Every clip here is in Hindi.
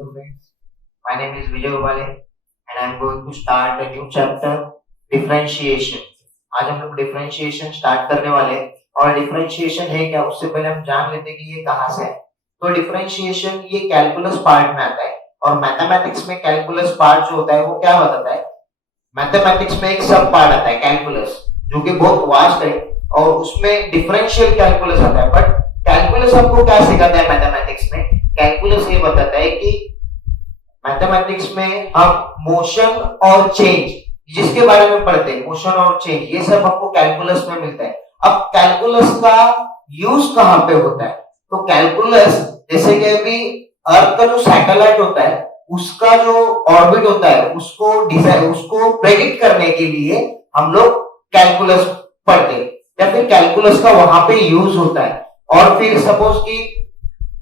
Hello friends, my name is Vijay Gopale and I am going to start a new chapter differentiation. आज हम लोग differentiation start करने वाले हैं और differentiation है क्या उससे पहले हम जान लेते हैं कि ये कहाँ से है। तो differentiation ये calculus part में आता है और mathematics में calculus part जो होता है वो क्या बताता है। मैथमेटिक्स में एक सब पार्ट आता है कैलकुलस जो कि बहुत वास्ट है और उसमें डिफरेंशियल कैलकुलस आता है। बट कैलकुलस हमको क्या सिखाता है मैथमेटिक्स में, कैलकुलस ये बताता है कि मैथमेटिक्स में हम मोशन और चेंज जिसके बारे में पढ़ते हैं, मोशन और चेंज ये सब हमको कैलकुलस में मिलता है। अब कैलकुलस का यूज कहां पे होता है, तो कैलकुलस जैसे कि अभी अर्थ का जो सैटेलाइट होता है उसका जो ऑर्बिट होता है उसको प्रेडिक्ट करने के लिए हम लोग कैलकुलस पढ़ते हैं या फिर कैलकुलस का वहां पे यूज होता है। और फिर सपोज कि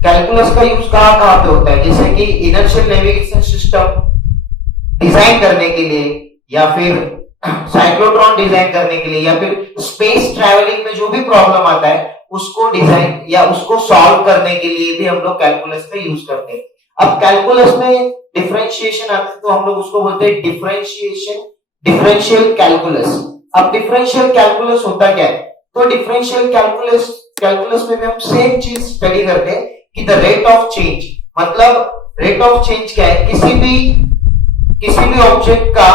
कैलकुलस का यूज कहां कहां पे होता है, जैसे कि इनर्शियल नेविगेशन सिस्टम डिजाइन करने के लिए या फिर साइक्लोट्रॉन डिजाइन करने के लिए या फिर स्पेस ट्रैवलिंग में जो भी प्रॉब्लम आता है उसको डिजाइन या उसको सॉल्व करने के लिए भी हम लोग कैलकुलस का यूज करते हैं। अब कैलकुलस में डिफरेंशिएशन आता है तो हम लोग उसको बोलते हैं डिफरेंशियल कैलकुलस। अब डिफरेंशियल कैलकुलस होता क्या है, तो डिफरेंशियल कैलकुलस में भी हम सेम चीज स्टडी करते हैं कि द रेट ऑफ चेंज, मतलब रेट ऑफ चेंज क्या है, किसी भी ऑब्जेक्ट का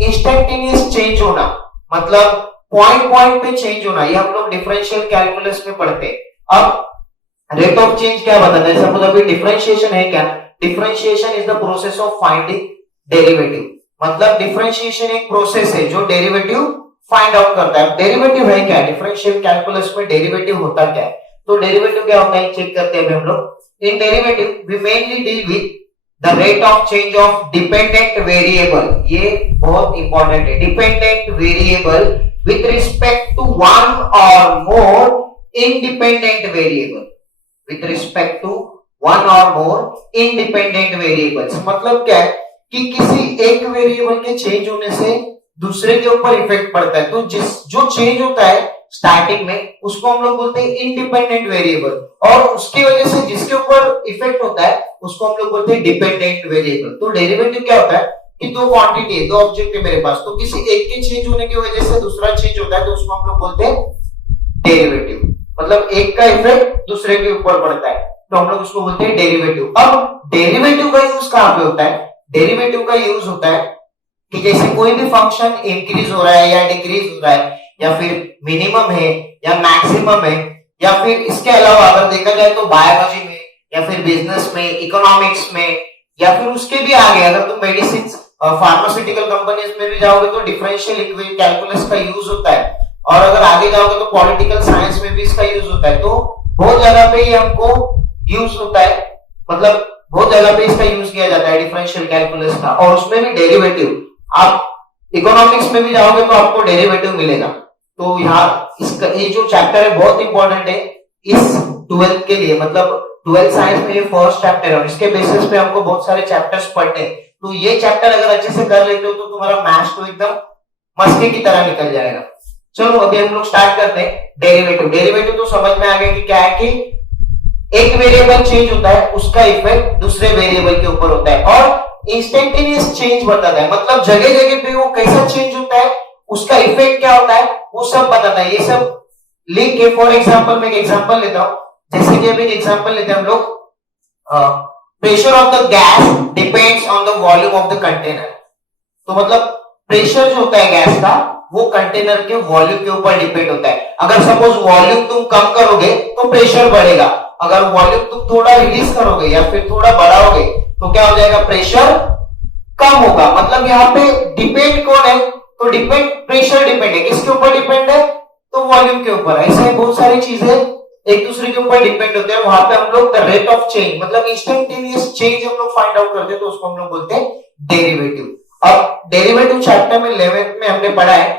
इंस्टेंटेनियस चेंज होना, मतलब पॉइंट पे चेंज होना, ये हम लोग डिफरेंशियल कैलकुलस में पढ़ते हैं। अब रेट ऑफ चेंज क्या बताता है, सपोज अभी डिफरेंशिएशन है क्या, differentiation is the process of finding derivative, मतलब डिफरेंशिएशन एक प्रोसेस है जो डेरिवेटिव फाइंड आउट करता है। डेरिवेटिव है क्या, डिफरेंशियल कैलकुलस में डेरिवेटिव होता क्या है, तो डेरिवेटिव क्या होता है चेक करते हैं हम लोग। In derivative we mainly deal with the rate of change of dependent variable, ये बहुत इंपॉर्टेंट है, dependent variable with respect to one or more independent variable, with respect to one or more independent variables। मतलब क्या है कि किसी एक वेरिएबल के चेंज होने से दूसरे के ऊपर इफेक्ट पड़ता है, तो जो चेंज होता है स्टार्टिंग में उसको हम लोग बोलते हैं इंडिपेंडेंट वेरिएबल, और उसकी वजह से जिसके ऊपर इफेक्ट होता है उसको हम लोग बोलते हैं डिपेंडेंट वेरिएबल। तो डेरिवेटिव क्या होता है कि दो क्वांटिटी है, दो ऑब्जेक्ट है मेरे पास, तो किसी एक के चेंज होने की वजह से दूसरा चेंज होता है तो उसको हम लोग बोलते हैं डेरिवेटिव, मतलब एक का इफेक्ट दूसरे के ऊपर पड़ता है तो हम लोग उसको बोलते हैं डेरिवेटिव। अब डेरिवेटिव का यूज कहां पे होता है, डेरिवेटिव का यूज होता है कि जैसे कोई भी फंक्शन इंक्रीज हो रहा है या डिक्रीज हो रहा है या फिर मिनिमम है या मैक्सिमम है, या फिर इसके अलावा अगर देखा जाए तो बायोलॉजी में या फिर बिजनेस में, इकोनॉमिक्स में, या फिर उसके भी आगे अगर तुम मेडिसिन फार्मास्यूटिकल कंपनीज में भी जाओगे तो डिफरेंशियल कैलकुलस का यूज होता है, और अगर आगे जाओगे तो पॉलिटिकल साइंस में भी इसका यूज होता है। तो बहुत जगह पे ये हमको यूज होता है, मतलब बहुत जगह पे इसका यूज किया जाता है डिफरेंशियल कैलकुलस का, और उसमें भी डेरिवेटिव। आप इकोनॉमिक्स में भी जाओगे तो आपको डेरिवेटिव मिलेगा। तो यहाँ इसका ये जो चैप्टर है बहुत इंपॉर्टेंट है इस 12th के लिए, मतलब 12th साइंस में ये फर्स्ट चैप्टर है और इसके बेसिस पे हमको बहुत सारे चैप्टर्स पढ़ने हैं। तो ये चैप्टर अगर अच्छे से कर लेते हो तो तुम्हारा मैथ्स तो एकदम मस्ती की तरह निकल जाएगा। चलो अभी हम लोग स्टार्ट करते हैं डेरिवेटिव। डेरिवेटिव तो समझ में आ गया कि क्या है कि एक वेरिएबल चेंज होता है उसका इफेक्ट दूसरे वेरिएबल के ऊपर होता है, और इंस्टेंटेनियस चेंज बताता है, मतलब जगह जगह पे वो कैसा चेंज होता है उसका इफेक्ट क्या होता है वो सब बताता है। ये सब लिंक है। फॉर एग्जांपल मैं एक एग्जांपल लेता हूं, जैसे कि अभी एक एग्जांपल लेते हैं हम लोग, pressure of the gas depends on the volume of the container. तो मतलब प्रेशर जो होता है गैस का वो कंटेनर के वॉल्यूम के ऊपर डिपेंड होता है। अगर सपोज वॉल्यूम तुम कम करोगे तो प्रेशर बढ़ेगा, अगर वॉल्यूम तुम थोड़ा रिलीज करोगे या फिर थोड़ा बढ़ाओगे तो क्या हो जाएगा, प्रेशर कम होगा। मतलब यहाँ पे डिपेंड कौन है, तो प्रेशर डिपेंड है, किसके ऊपर डिपेंड है, तो वॉल्यूम के ऊपर। ऐसे बहुत सारी चीजें एक दूसरे के ऊपर डिपेंड होते हैं। वहां पे हम लोग द रेट ऑफ चेंज, मतलब इंस्टेंटेनियस चेंज हम लोग फाइंड आउट करते हैं तो उसको हम लोग बोलते हैं डेरिवेटिव। अब डेरिवेटिव चैप्टर में 11th में हमने पढ़ा है,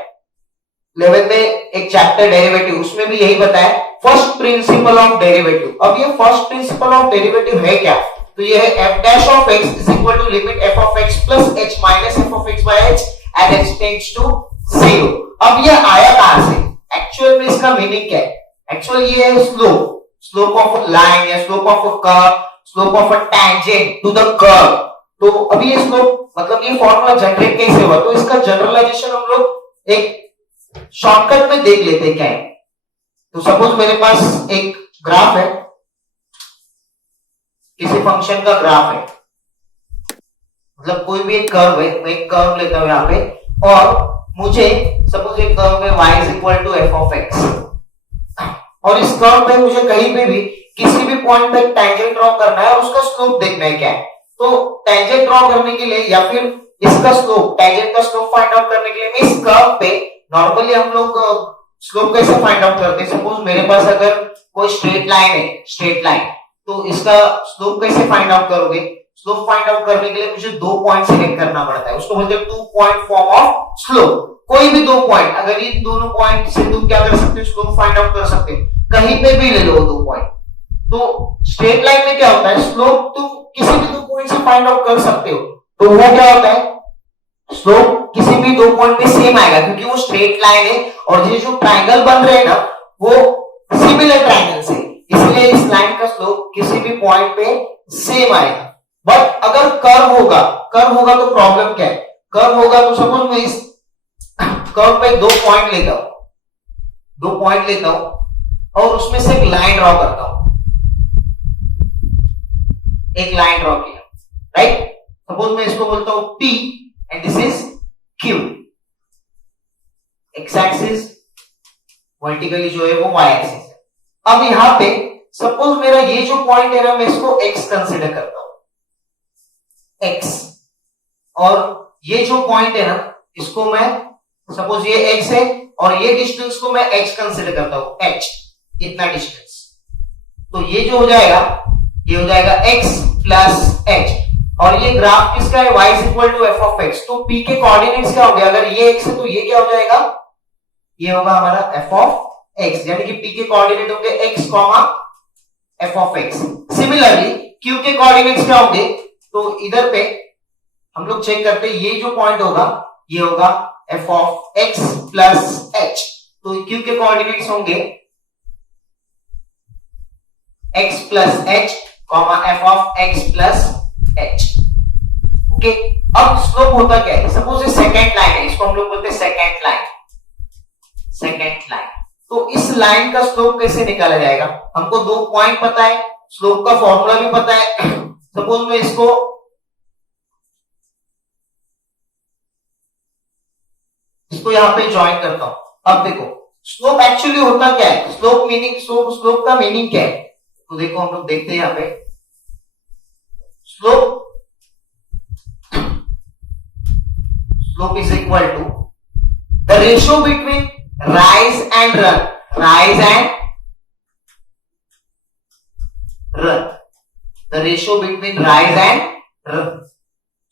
11th में एक चैप्टर डेरिवेटिव, उसमें भी यही बताया फर्स्ट प्रिंसिपल ऑफ डेरिवेटिव। अब ये फर्स्ट प्रिंसिपल ऑफ डेरिवेटिव है क्या, तो ये है f dash of x is equal to limit f of x plus h minus f of x by h at h tends to 0। अब ये आया कहां से, एक्चुअल में इसका मीनिंग क्या है, एक्चुअल ये है स्लोप ऑफ लाइन या slope of curve, slope of a tangent to the curve. तो अभी ये स्लोप मतलब ये फॉर्मूला जनरेट कैसे हुआ, तो इसका जनरलाइजेशन हम लोग एक शॉर्टकट में देख लेते क्या है। तो सपोज मेरे पास एक ग्राफ है, किसी फंक्शन का ग्राफ है, मतलब कोई भी एक कर्व है, मैं एक कर्व लेता हूं यहां पे, और मुझे सपोज एक कर्व है y is equal to F of X, और इस कर्व पे मुझे कहीं पे भी किसी भी पॉइंट पे टेंजेंट ड्रॉ करना है और उसका स्लोप देखना है क्या है। तो टेंजेंट ड्रॉ करने के लिए या फिर इसका स्लोप, टेंजेंट का स्लोप फाइंड आउट करने के लिए मैं इस कर्व पे नॉर्मली हम लोग स्लोप कैसे फाइंड आउट करते हैं। सपोज मेरे पास अगर कोई स्ट्रेट लाइन है, स्ट्रेट लाइन, तो इसका स्लोप कैसे फाइंड आउट करोगे। स्लोप फाइंड आउट करने के लिए मुझे 2 पॉइंट सिलेक्ट करना पड़ता है, उसको बोलते हैं 2 पॉइंट फॉर्म ऑफ स्लोप। कोई भी 2 पॉइंट, अगर ये दोनों पॉइंट से तुम क्या कर सकते हो, स्लोप फाइंड आउट कर सकते हो, कहीं पे भी ले लो 2 पॉइंट। तो स्ट्रेट लाइन में क्या होता है, स्लोप तुम किसी भी 2 पॉइंट से फाइंड आउट कर सकते हो। तो वो क्या होता है, स्लोप किसी भी 2 पॉइंट पे सेम आएगा, क्योंकि वो स्ट्रेट लाइन है और ये जो ट्रायंगल बन रहे हैं ना वो सिमिलर ट्रायंगल से, इसलिए इस लाइन का स्लोप किसी भी पॉइंट पे सेम आएगा। बट अगर कर्व होगा, कर्व होगा तो प्रॉब्लम क्या है, कर्व होगा तो सपोज मैं इस कर्व पे 2 पॉइंट लेता हूं, 2 पॉइंट लेता हूं और उसमें से एक लाइन ड्रॉ करता हूं, एक लाइन ड्रॉ किया, राइट। सपोज मैं इसको बोलता हूं P and this is Q, x axis, vertically जो है वो y एक्सिस है। अब यहां पे सपोज मेरा ये जो पॉइंट है ना, मैं इसको x कंसीडर करता हूं, x, और ये जो पॉइंट है ना इसको मैं सपोज ये x है और ये डिस्टेंस को मैं h कंसीडर करता हूं, h, इतना डिस्टेंस। तो ये जो हो जाएगा, ये हो जाएगा x प्लस h, और ये ग्राफ किसका है, y is equal to F of X. तो p के कोऑर्डिनेट्स क्या होंगे, अगर ये x है तो ये क्या हो जाएगा, ये होगा हमारा एफ ऑफ एक्स, यानी कि p के कोऑर्डिनेट होंगे x comma F of x. Similarly q के कोऑर्डिनेट्स क्या होंगे, तो इधर पे हम लोग चेक करते हैं, ये जो पॉइंट होगा ये होगा F of x plus h। तो q के कोऑर्डिनेट्स होंगे x plus h comma F of x plus h। Okay, अब स्लोप होता क्या है, सपोज ये सेकेंड लाइन है, इसको हम लोग बोलते हैं सेकेंड लाइन, सेकेंड लाइन। तो इस लाइन का स्लोप कैसे निकाला जाएगा, हमको 2 पॉइंट पता है, स्लोप का फॉर्मूला भी पता है। सपोज मैं इसको यहां पे ज्वाइन करता हूं। अब देखो स्लोप एक्चुअली होता क्या है, स्लोप मीनिंग, स्लोप का मीनिंग क्या है, तो देखो हम लोग देखते हैं यहां पे slope is equal to the ratio between rise and run, rise and run, the ratio between rise and run.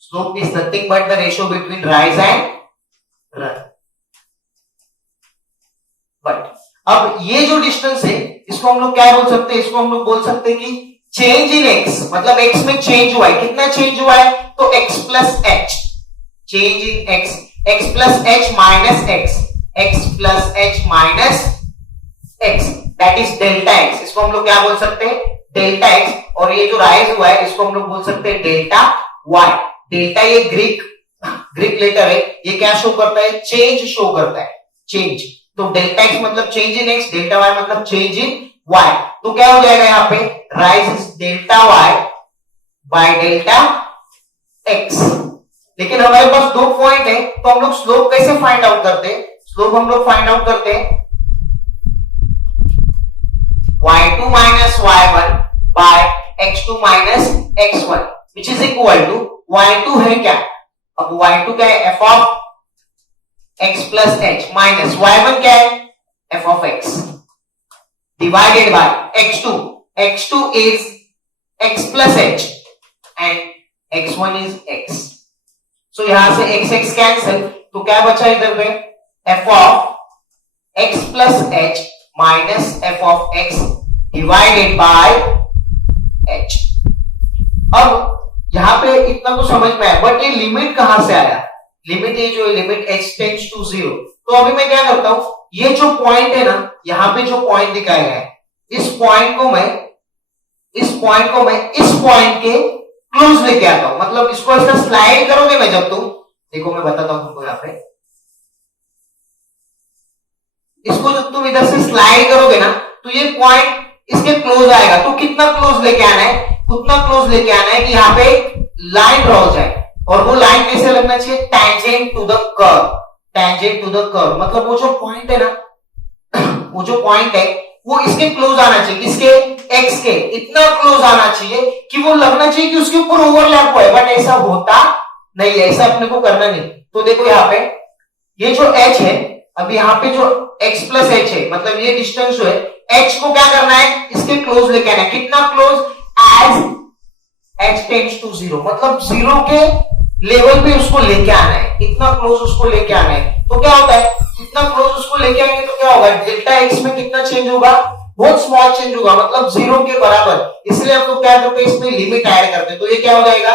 Slope is nothing but the ratio between rise and run. But अब ये जो डिस्टेंस है इसको हम लोग क्या बोल सकते हैं, इसको हम लोग बोल सकते हैं कि चेंज इन x, मतलब x में चेंज हुआ है, कितना चेंज हुआ है, तो x plus h, change in x, x plus h minus x, x plus h minus x, that is delta x। इसको हम लोग क्या बोल सकते हैं, डेल्टा x। और ये जो राइज हुआ है इसको हम लोग बोल सकते हैं डेल्टा y। डेल्टा ये ग्रीक लेटर है, ये क्या शो करता है, चेंज शो करता है, चेंज। तो डेल्टा x मतलब change in x, delta y मतलब चेंज इन y। तो क्या हो जाएगा यहाँ पे, rise is delta y by delta x। लेकिन हमारे पास 2 पॉइंट है, तो हम लोग स्लोप कैसे फाइंड आउट करते हैं, स्लोप हम लोग फाइंड आउट करते हैं y2 minus y1 by x2 minus x1 which is equal to y2 है क्या, अब y2 क्या है, f of x plus h minus y1 क्या है, f of x divided by x2, x2 is x plus h and x1 is x। So यहां से x x कैंसिल, तो क्या बचा इधर पे, f of x plus h minus f of x divided by h। अब यहां पे इतना तो समझ में आया, बट ये लिमिट कहां से आया, लिमिट ये जो लिमिट x टेंड्स टू 0। तो अभी मैं क्या करता हूं, ये जो पॉइंट है ना, यहां पे जो पॉइंट दिखाया है, इस पॉइंट को मैं इस पॉइंट को मैं इस पॉइंट के क्लोज लेके आता हूं, मतलब इसको ऐसा स्लाइड करोगे मैं जब तुम देखो, मैं बताता हूं तुमको यहां पे, इसको जब तुम इधर से स्लाइड करोगे ना तो ये पॉइंट इसके क्लोज आएगा। तो कितना क्लोज लेके आना है, उतना क्लोज लेके आना है कि यहां पे लाइन ड्रॉ हो जाए, और वो लाइन कैसे लगना चाहिए, tangent to the curve, tangent to the curve, मतलब वो जो पॉइंट है ना वो जो पॉइंट है वो इसके क्लोज आना चाहिए, किसके, एक्स के, इतना क्लोज आना चाहिए कि वो लगना चाहिए कि उसके ऊपर ओवरलैप हुआ है, बट ऐसा होता नहीं है, ऐसा अपने को करना नहीं। तो देखो यहाँ पे ये जो h है, अब यहाँ पे जो x प्लस एच है, मतलब ये डिस्टेंस जो है h को क्या करना है, इसके क्लोज लेके आना है, कितना close, as h tends to 0, मतलब 0 के लेवल पे उसको लेके आना है, इतना क्लोज उसको लेके आना है। तो क्या होता है, इतना क्लोज उसको लेके आएंगे तो क्या होगा, डेल्टा x में कितना चेंज होगा, बहुत स्मॉल चेंज होगा, मतलब 0 के बराबर, इसलिए हम लोग क्या करते हैं, इसमें लिमिट ऐड करते हैं। तो ये क्या हो जाएगा,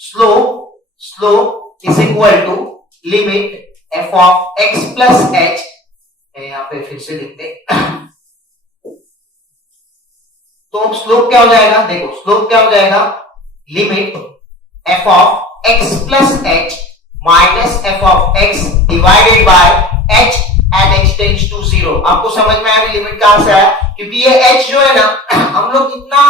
slope is equal to limit f of x plus h, यहां पे फिर से लिखते हैं तो स्लोप क्या हो जाएगा, देखो स्लोप क्या हो जाएगा, limit f of x plus h minus f of x divided by h at x tends to 0। आपको समझ में आया लिमिट कहां से आया, क्योंकि ये h जो है ना हम लोग इतना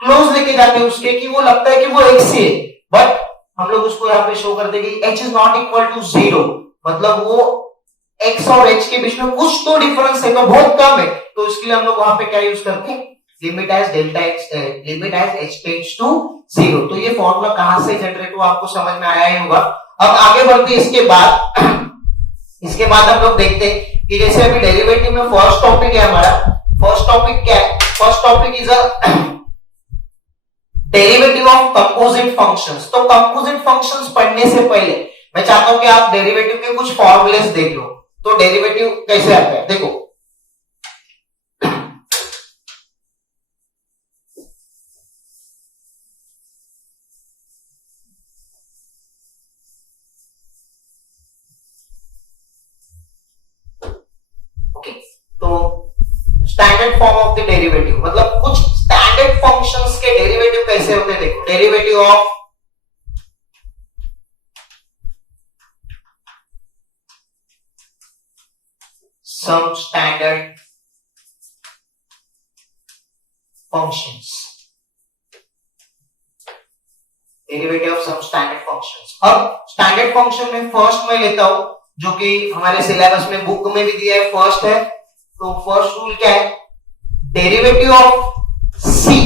क्लोज लेके जाते हैं उसके कि वो लगता है कि वो x से है, बट हम लोग उसको यहाँ पे शो करते हैं कि h is not equal to 0, मतलब वो x और h के बीच में कुछ तो डिफरेंस है, तो बहुत कम है, तो इसके लिए हम लोग वहां पे क्या यूज करते हैं, limit as delta x, limit as h tends to 0। तो ये फॉर्मूला कहां से जनरेट हुआ आपको समझ में आया ही होगा। अब आगे बढ़ते इसके बाद हम लोग देखते हैं कि जैसे अभी डेरिवेटिव में फर्स्ट टॉपिक है हमारा, फर्स्ट टॉपिक क्या है, first topic is a derivative of composite functions. तो कंपोजिट फंक्शंस पढ़ने से पहले मैं चाहता हूं कि आप डेरिवेटिव के कुछ फॉर्मूलेस देख लो। तो डेरिवेटिव कैसे आता है, देखो ओके, तो standard form of the derivative, मतलब कुछ स्टैंडर्ड फंक्शंस के डेरिवेटिव कैसे होते हैं, देखो derivative of some standard functions, derivative of some standard functions. अब स्टैंडर्ड फंक्शन में फर्स्ट मैं लेता हूं, जो कि हमारे सिलेबस में बुक में भी दिया है, फर्स्ट है, तो फर्स्ट रूल क्या है, derivative of c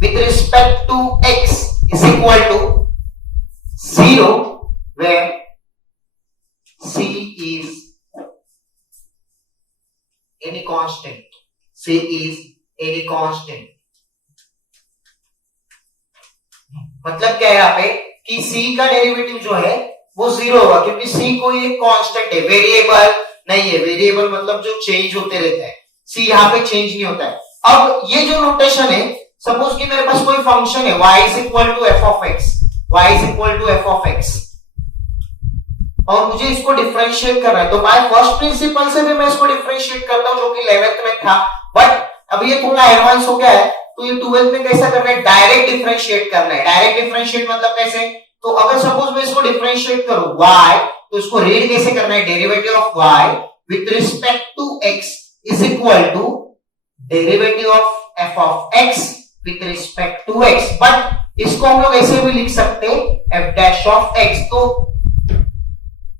with respect to x is equal to 0 where c is any constant, c is any constant। मतलब क्या है यहाँ पे कि c का डेरिवेटिव जो है वो 0 होगा, क्योंकि c कोई एक कांस्टेंट है, वेरिएबल नहीं है, वेरिएबल मतलब जो चेंज होते रहता है, c यहाँ पे चेंज नहीं होता है। अब ये जो नोटेशन है, सपोज कि मेरे पास कोई फंक्शन है y is equal to f of x, y is equal to f of x, और मुझे इसको डिफरेंशिएट करना है, तो बाय फर्स्ट प्रिंसिपल से भी मैं इसको डिफरेंशिएट करता हूं, जो कि 11th में था, बट अब ये थोड़ा एडवांस हो गया है, तो ये 12th में कैसा करना है, डायरेक्ट डिफरेंशिएट करना है। डायरेक्ट डिफरेंशिएट मतलब कैसे, तो अगर सपोज मैं इसको डिफरेंशिएट करूं y, तो इसको रीड कैसे करना है, derivative of y with respect to x is equal to derivative of f of x with respect to x, but इसको हम लोग ऐसे भी लिख सकते हैं f डैश ऑफ x। तो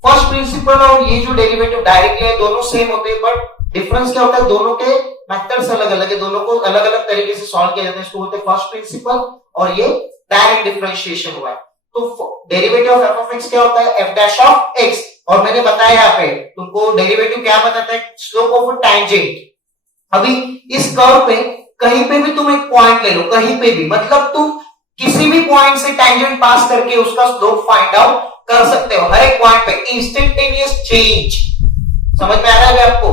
फर्स्ट प्रिंसिपल और ये जो डेरिवेटिव डायरेक्टली है दोनों सेम होते हैं, बट डिफरेंस क्या होता है, दोनों के मेथड्स अलग अलग है, दोनों को अलग अलग तरीके से सॉल्व किया जाता है, इसको बोलते हैं फर्स्ट प्रिंसिपल, और ये डायरेक्ट डिफरेंशिएशन हुआ है। तो derivative of f of x क्या होता है, f डैश ऑफ x, और मैंने बताया यहाँ पे तुमको डेरिवेटिव क्या बताता है, स्लोप ऑफ अ टैंजेंट। अभी इस कर्व पे कहीं पे भी तुम एक पॉइंट ले लो, कहीं पे भी, मतलब तुम किसी भी पॉइंट से टैंजेंट पास करके उसका स्लोप फाइंड आउट कर सकते हो, हर एक पॉइंट पे इंस्टेंटेनियस चेंज। समझ में आ रहा है आपको,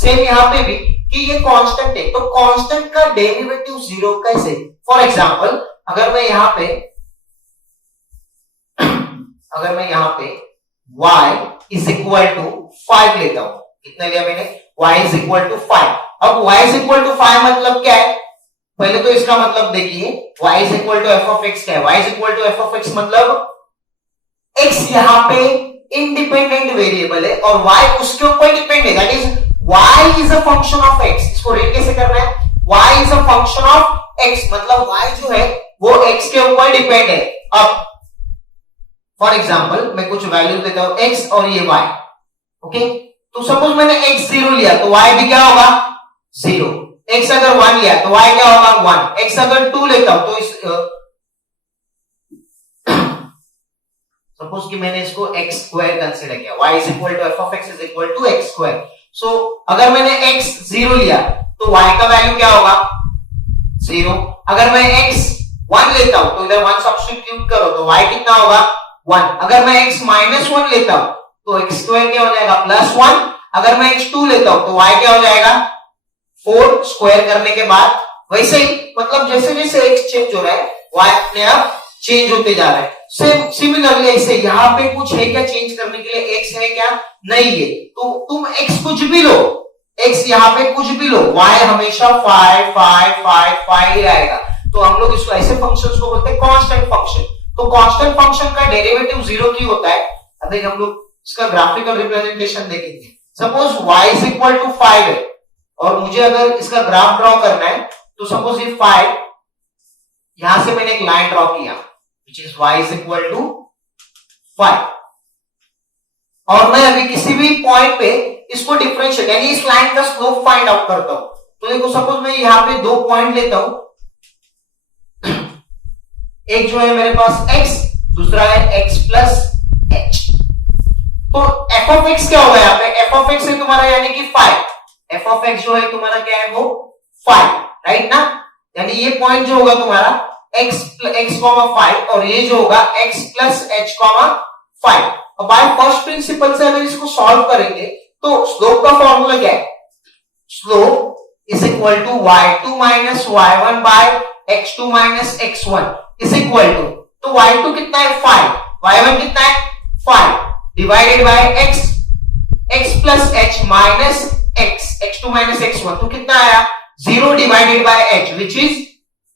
सेम यहाँ पे भी कि ये कांस्टेंट है, तो कांस्टेंट का डेरिवेटिव 0 कैसे, फॉर एग्जांपल अगर मैं यहाँ पे y इज इक्वल टू 5 लेता हूं, कितना लिया मैंने, y इज इक्वल टू 5। अब y इज इक्वल टू 5 मतलब क्या है, पहले तो इसका मतलब देखिए y is equal to F of X क्या है, y is equal to F of X मतलब x यहां पे इंडिपेंडेंट वेरिएबल है और y उसके ऊपर डिपेंड है, that is y is a function of x। इसको रेट कैसे करना है, y is a function of x मतलब y जो है वो x के ऊपर डिपेंड है। अब फॉर एग्जांपल मैं कुछ वैल्यू देता हूं x और ये y, ओके, तो सपोज मैंने x 0 लिया तो y भी क्या होगा 0, x अगर 1 लिया तो y क्या होगा 1, x अगर 2 लेता हूं तो इस सपोज कि मैंने इसको x स्क्वायर कंसीडर किया, y is equal to F of x is equal to x square. So अगर मैंने x 0 लिया तो y का वैल्यू क्या होगा 0, अगर मैं x 1 लेता हूं तो इधर 1 सब्स्टिट्यूट करो तो y कितना होगा 1, अगर मैं x माइनस 1 लेता हूं तो x स्क्वायर क्या हो जाएगा प्लस 1, अगर मैं x 2 लेता हूं तो y क्या हो जाएगा 4 स्क्वायर करने के बाद। वैसे ही मतलब जैसे जैसे x चेंज हो रहा है y अपने आप चेंज होते जा रहा है। सेम सिमिलरली ऐसे यहाँ पे कुछ है क्या चेंज करने के लिए, x है क्या नहीं है, तो तुम x कुछ भी लो, x यहाँ पे कुछ भी लो, y हमेशा 5 5 5 5 ही आएगा। तो हम लोग इसको ऐसे फंक्शंस को बोलते हैं कांस्टेंट फंक्शन। तो कांस्टेंट फंक्शन का डेरिवेटिव 0 क्यों होता है, अभी हम लोग इसका ग्राफिकल रिप्रेजेंटेशन देखेंगे। Suppose y is equal to 5 है और मुझे अगर इसका ग्राफ ड्रॉ करना है तो सपोज ये 5, यहां से मैंने एक लाइन ड्रॉ किया which is y is equal to 5 और मैं अभी किसी भी पॉइंट पे इसको डिफरेंशिएट यानी इस लाइन का स्लोप फाइंड आउट करता हूं। तो देखो सपोज मैं यहां पे 2 पॉइंट लेता हूं, एक जो है मेरे पास x, दूसरा है x प्लस h। तो f ऑफ x क्या होगा यहाँ पे, f ऑफ x है तुम्हारा यानी कि 5, f ऑफ x जो है तुम्हारा क्या है वो 5, राइट ना, यानी ये पॉइंट जो होगा तुम्हारा x 5 और ये जो होगा x प्लस h 5। अब बाय फर्स्ट प्रिंसिपल से अगर इसको सॉल्व करेंगे तो स्लोप का फॉर्मूला क्या है, slope is equal to y2 minus y1 by x2 minus x1 is equal to, तो y2 कितना है 5, y1 कितना है 5 divided by x plus h minus x2 minus x1 तो कितना आया 0 divided by h which is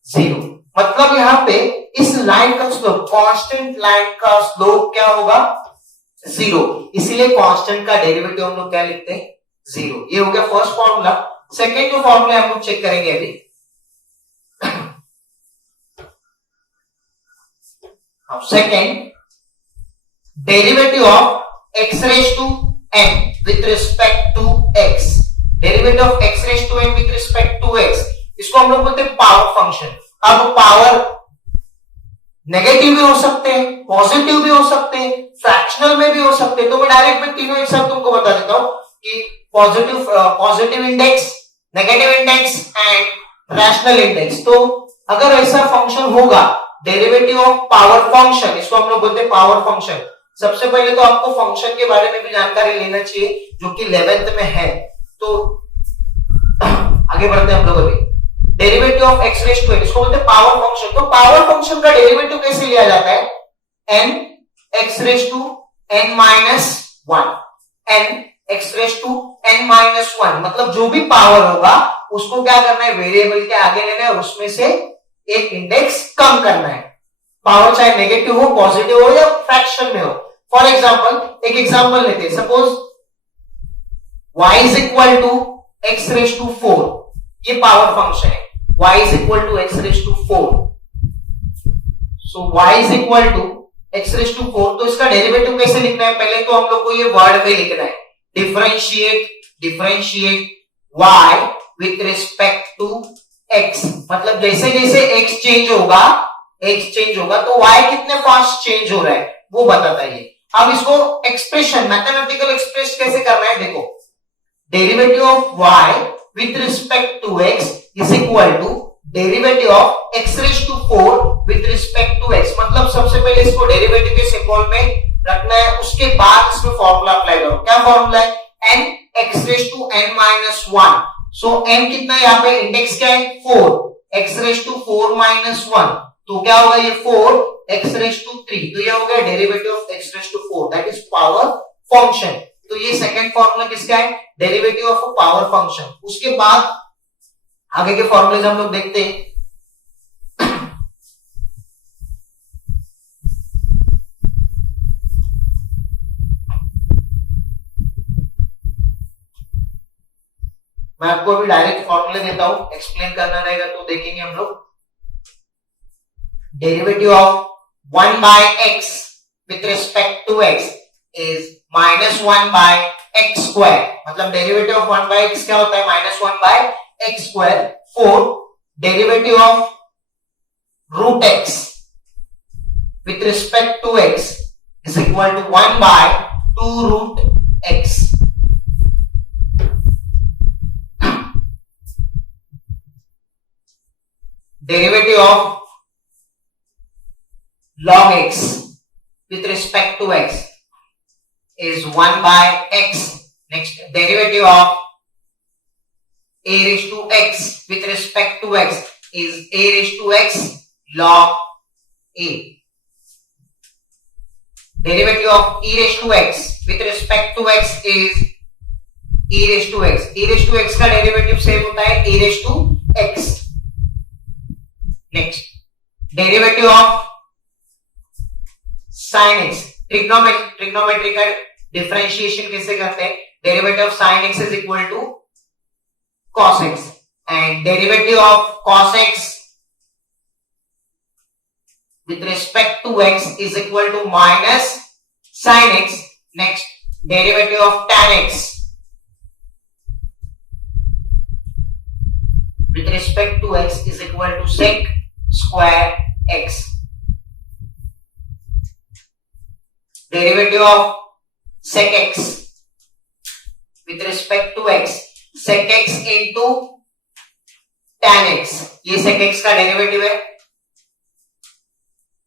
0। मतलब यहां पे इस लाइन का स्लोप, कांस्टेंट लाइन का स्लोप क्या होगा 0, इसीलिए कांस्टेंट का डेरिवेटिव हम लोग क्या लिखते हैं 0। ये हो गया फर्स्ट फॉर्मूला। सेकेंड जो फॉर्मूला हम लोग चेक करेंगे अभी, second derivative of x raise to n with respect to x, derivative of x raise to n with respect to x, इसको हम लोग बोलते हैं पावर फंक्शन। अब पावर नेगेटिव भी हो सकते हैं, पॉजिटिव भी हो सकते हैं, फ्रैक्शनल में भी हो सकते हैं। तो मैं डायरेक्ट में तीनों एक साथ तुमको बता देता हूं कि positive index, negative index and rational index. तो अगर ऐसा फंक्शन होगा डेरिवेटिव ऑफ पावर फंक्शन, इसको हम लोग बोलते हैं पावर फंक्शन। सबसे पहले तो आपको फंक्शन के बारे में भी जानकारी लेना चाहिए जो कि 11th में है। तो आगे बढ़ते हैं हम लोग अभी, derivative of x raise to n, इसको बोलते हैं पावर फंक्शन। तो पावर फंक्शन का डेरिवेटिव कैसे लिया जाता है, n x raise to n minus 1, n x raise to n minus 1 मतलब जो भी पावर होगा उसको क्या करना है वेरिएबल के आगे लेना है और उसमें से एक इंडेक्स कम करना है, पावर चाहे नेगेटिव हो, पॉजिटिव हो या फ्रैक्शन में हो। फॉर एग्जांपल एक एग्जांपल लेते हैं, suppose y is equal to x raise to 4, ये पावर फंक्शन है, y is equal to x raise to 4। So y is equal to x raise to 4, तो इसका डेरिवेटिव कैसे लिखना है, पहले तो हम लोग को ये वर्ड में लिखना है, differentiate y with respect to x, मतलब जैसे जैसे x चेंज होगा तो y कितने फास्ट चेंज हो रहा है वो बताता है। अब इसको एक्सप्रेशन, मैथमेटिकल एक्सप्रेस कैसे करना है, देखो derivative of y with respect to x is equal to derivative of x raise to 4 with respect to x, मतलब सबसे पहले इसको डेरिवेटिव के सिंबल में रखना है, उसके बाद इसमें फॉर्मूला अप्लाई करो। क्या फॉर्मूला है, n x raise to n minus 1। So n कितना है यहाँ पे, इंडेक्स क्या है 4, x रेज टू 4 माइनस 1, तो क्या होगा ये 4 x रेज टू 3, तो ये हो गया derivative of x raise to 4, that is power function. तो ये सेकंड फॉर्मूला किसका है, डेरिवेटिव ऑफ पावर फंक्शन। उसके बाद आगे के फॉर्मूले हम लोग देखते हैं। मैं आपको अभी डायरेक्ट फॉर्मूले देता हूं, एक्सप्लेन करना रहेगा तो देखेंगे हम लोग। Derivative of 1 by x with respect to x is -1 by x square. मतलब डेरिवेटिव ऑफ 1 बाय x क्या होता है? -1 by x square. 4 derivative of root x with respect to x is equal to 1 by 2 root x. Derivative of log x with respect to x is 1 by x. Next, derivative of a raised to x with respect to x is a raised to x log a. Derivative of e raised to x with respect to x is e raised to x. e raised to x का डेरिवेटिव सेम होता है e raised to x. Next, derivative of sin x. Trigonometry का डिफरेंशिएशन कैसे करते हैं? Derivative of sin x is equal to cos x and derivative of cos x with respect to x is equal to minus sin x. Next, derivative of tan x with respect to x is equal to sec square x. Derivative of sec x with respect to x, sec x into tan x. ये sec x का डेरिवेटिव है.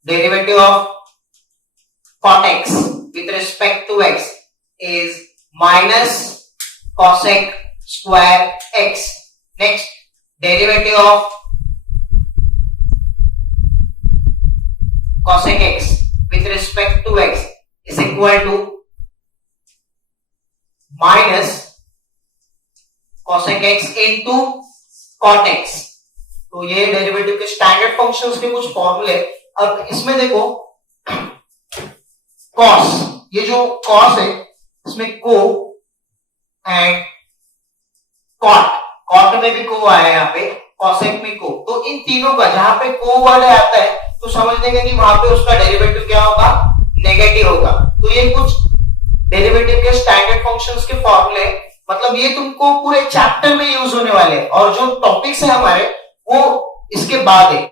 Derivative of cot x with respect to x is minus cosec square x. Next, derivative of cosec x with respect to x is equal to minus cosec x into cot x. तो ये डेरिवेटिव के स्टैंडर्ड फंक्शंस के कुछ फॉर्मूले। अब इसमें देखो cos, ये जो cos है इसमें co एंड cot में भी co आया यहाँ पे, cosec में co। तो इन तीनों का जहां पे co वाले आता है तो समझ लेंगे कि वहां पे उसका डेरिवेटिव क्या होगा? नेगेटिव होगा। तो ये कुछ डेरिवेटिव के स्टैंडर्ड फंक्शंस के फॉर्मूले, मतलब ये तुमको पूरे चैप्टर में यूज होने वाले हैं और जो टॉपिक्स है हमारे वो इसके बाद है।